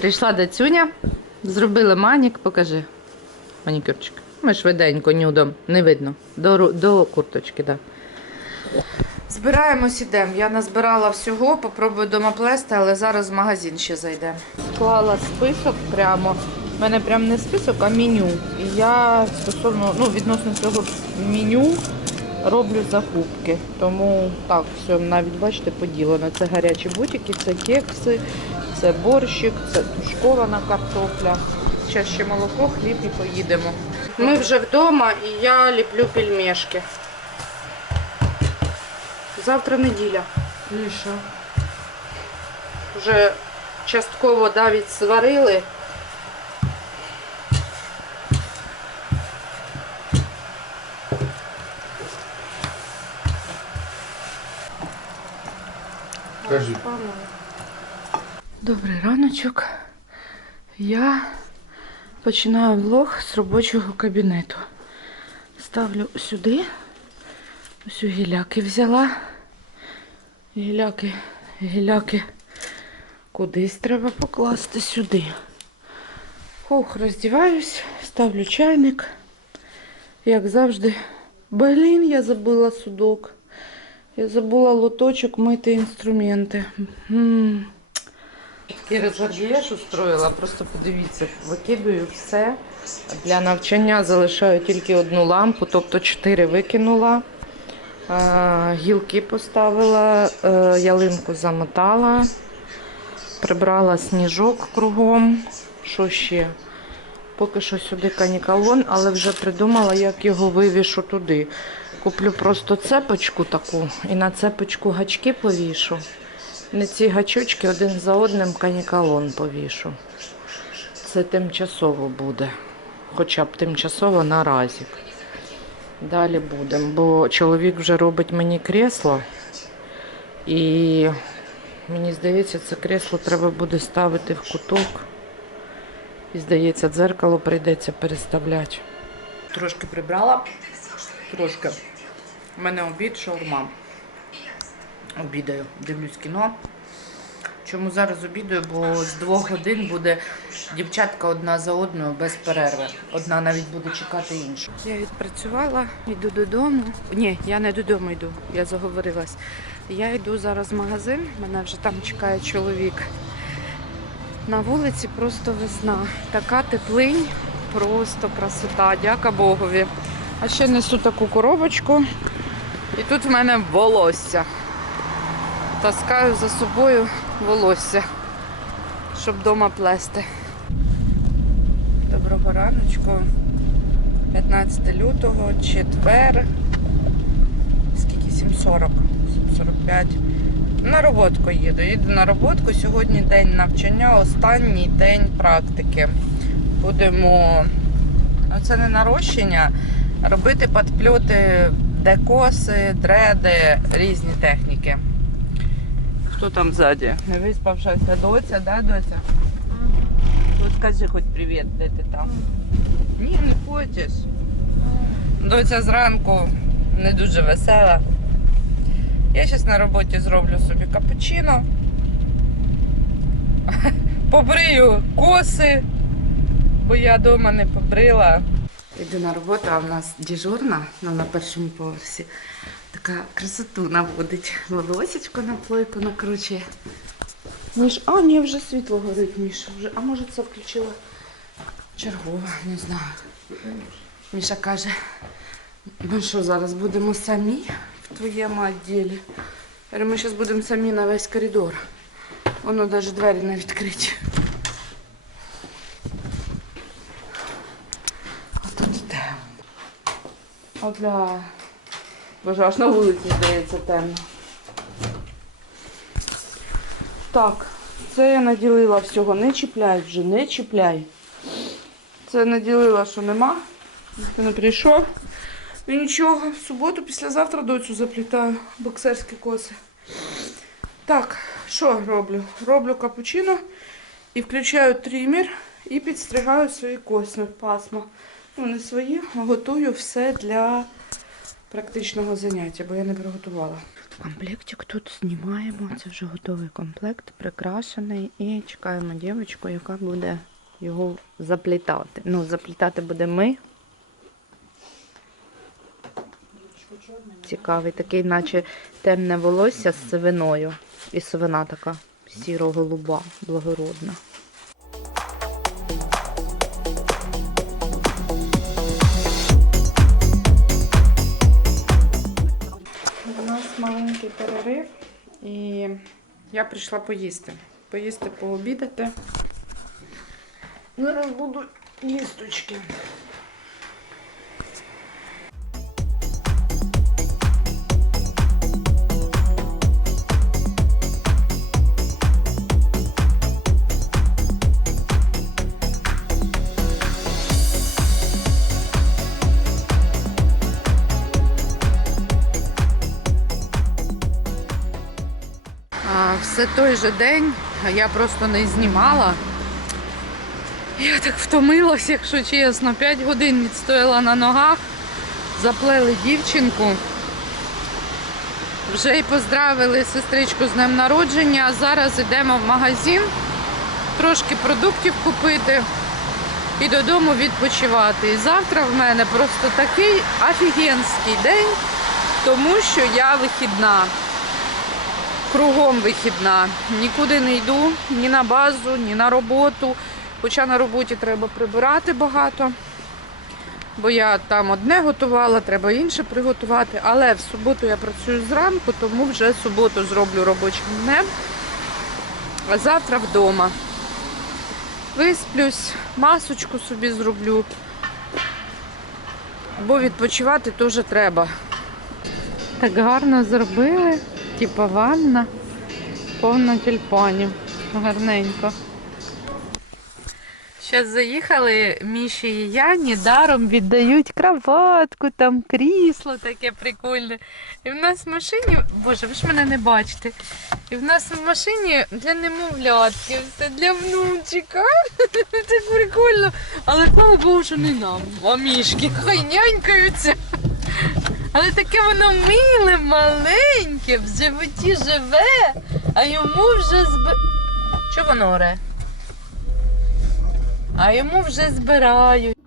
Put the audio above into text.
Прийшла Дацюня, зробили манік, покажи. Манікюрчик. Ми швиденько нюдом, не видно. До, до курточки, так. Збираємось ідемо. Я назбирала всього, попробую дома плести, але зараз в магазин ще зайдемо. Склала список прямо. У мене прям не список, а меню. І я стосовно, ну, відносно цього меню роблю закупки. Тому так, все, навіть бачите, поділено. Це гарячі бутики, це кекси, це борщик, це тушкована картопля. Зараз ще молоко, хліб і поїдемо. Ми вже вдома і я ліплю пельмешки. Завтра неділя. Ну і що? Вже частково навіть сварили. Кажи. Добрий раночок. Я починаю влог з робочого кабінету. Ставлю сюди. Ось у гіляки взяла. Гіляки, гіляки кудись треба покласти сюди. Хух, роздіваюсь, ставлю чайник. Як завжди. Блін, я забула судок. Я забула лоточок мити інструменти. М. Такий резервіж устроїла, просто подивіться, викидаю все. Для навчання залишаю тільки одну лампу, тобто чотири викинула. Е, Гілки поставила, е, ялинку замотала, прибрала сніжок кругом. Що ще? Поки що сюди канікалон, але вже придумала, як його вивішу туди. Куплю просто цепочку таку і на цепочку гачки повішу. На ці гачочки один за одним канікалон повішу. Це тимчасово буде. Хоча б тимчасово на разік. Далі будемо, бо чоловік вже робить мені кресло. І мені здається, це кресло треба буде ставити в куток. І здається, дзеркало прийдеться переставляти. Трошки прибрала. Трошки. У мене обід шаурма. Обідаю, дивлюсь кіно. Чому зараз обідаю? Бо з двох годин буде дівчатка одна за одною без перерви. Одна навіть буде чекати іншу. Я відпрацювала, йду додому. Ні, я не додому йду, я заговорилась. Я йду зараз в магазин, мене вже там чекає чоловік. На вулиці просто весна. Така теплинь, просто красота. Дяка Богові. А ще несу таку коробочку. І тут в мене волосся. Таскаю за собою волосся, щоб вдома плести. Доброго раночку. 15 лютого, четвер. Скільки? 7.40, 7.45. На роботку їду. Їду на роботку. Сьогодні день навчання, останній день практики. Будемо, ну це не нарощення, робити підпльоти, декоси, дреди, різні техніки. Хто там ззаді? Не виспавшася доця, да, доця? От скажи хоч привіт, де ти там. Ні, не хочеш. Доця зранку не дуже весела. Я зараз на роботі зроблю собі капучино. Побрию коси, бо я вдома не побрила. Йду на роботу, а в нас дежурна ну, на першому поверсі. Така красоту наводить. Волосечко на плойку накручує. Міш, а, ні, вже світло горить, Міша. Вже, а може це включила чергова, не знаю. Міша каже, ми що зараз будемо самі в твоєму відділі? Ми зараз будемо самі на весь коридор. Воно навіть двері не відкриті. А тут. А бля. Боже, аж на вулиці здається темно. Так, це я наділила всього. Не чіпляй вже, не чіпляй. Це наділила, що нема. Ти не прийшов. І нічого, в суботу, післязавтра доцю заплітаю боксерські коси. Так, що роблю? Роблю капучино і включаю трімер і підстригаю свої косми пасма. Ну, не свої, а готую все для практичного заняття, бо я не приготувала. Комплектик тут знімаємо. Це вже готовий комплект, прикрашений. І чекаємо дівчинку, яка буде його заплітати. Ну, заплітати буде ми. Цікавий, такий, наче темне волосся з сивиною. І сивина така сіро-голуба, благородна. Маленький перерив, і я прийшла поїсти. Поїсти, пообідати. Зараз буду їсточки. Все той же день, я просто не знімала. Я так втомилась, якщо чесно. 5 годин відстояла на ногах, заплели дівчинку. Вже й поздравили сестричку з днем народження. Зараз йдемо в магазин трошки продуктів купити і додому відпочивати. І завтра в мене просто такий офігенський день, тому що я вихідна. Кругом вихідна. Нікуди не йду, ні на базу, ні на роботу. Хоча на роботі треба прибирати багато. Бо я там одне готувала, треба інше приготувати. Але в суботу я працюю зранку, тому вже суботу зроблю робочим днем. А завтра вдома. Висплюсь, масочку собі зроблю. Бо відпочивати теж треба. Так гарно зробили. Типа ванна, повна тюльпанів. Гарненько. Зараз заїхали Міші і Яні, даром віддають кроватку, там крісло таке прикольне. І в нас в машині, боже, ви ж мене не бачите. І в нас в машині для немовлятки, все для внучика. Це прикольно. Але слава Богу, що не нам. А мішки хай нянькаються. Але таке воно миле, маленьке, в животі живе, а йому вже зби... Чого воно оре? А йому вже збирають.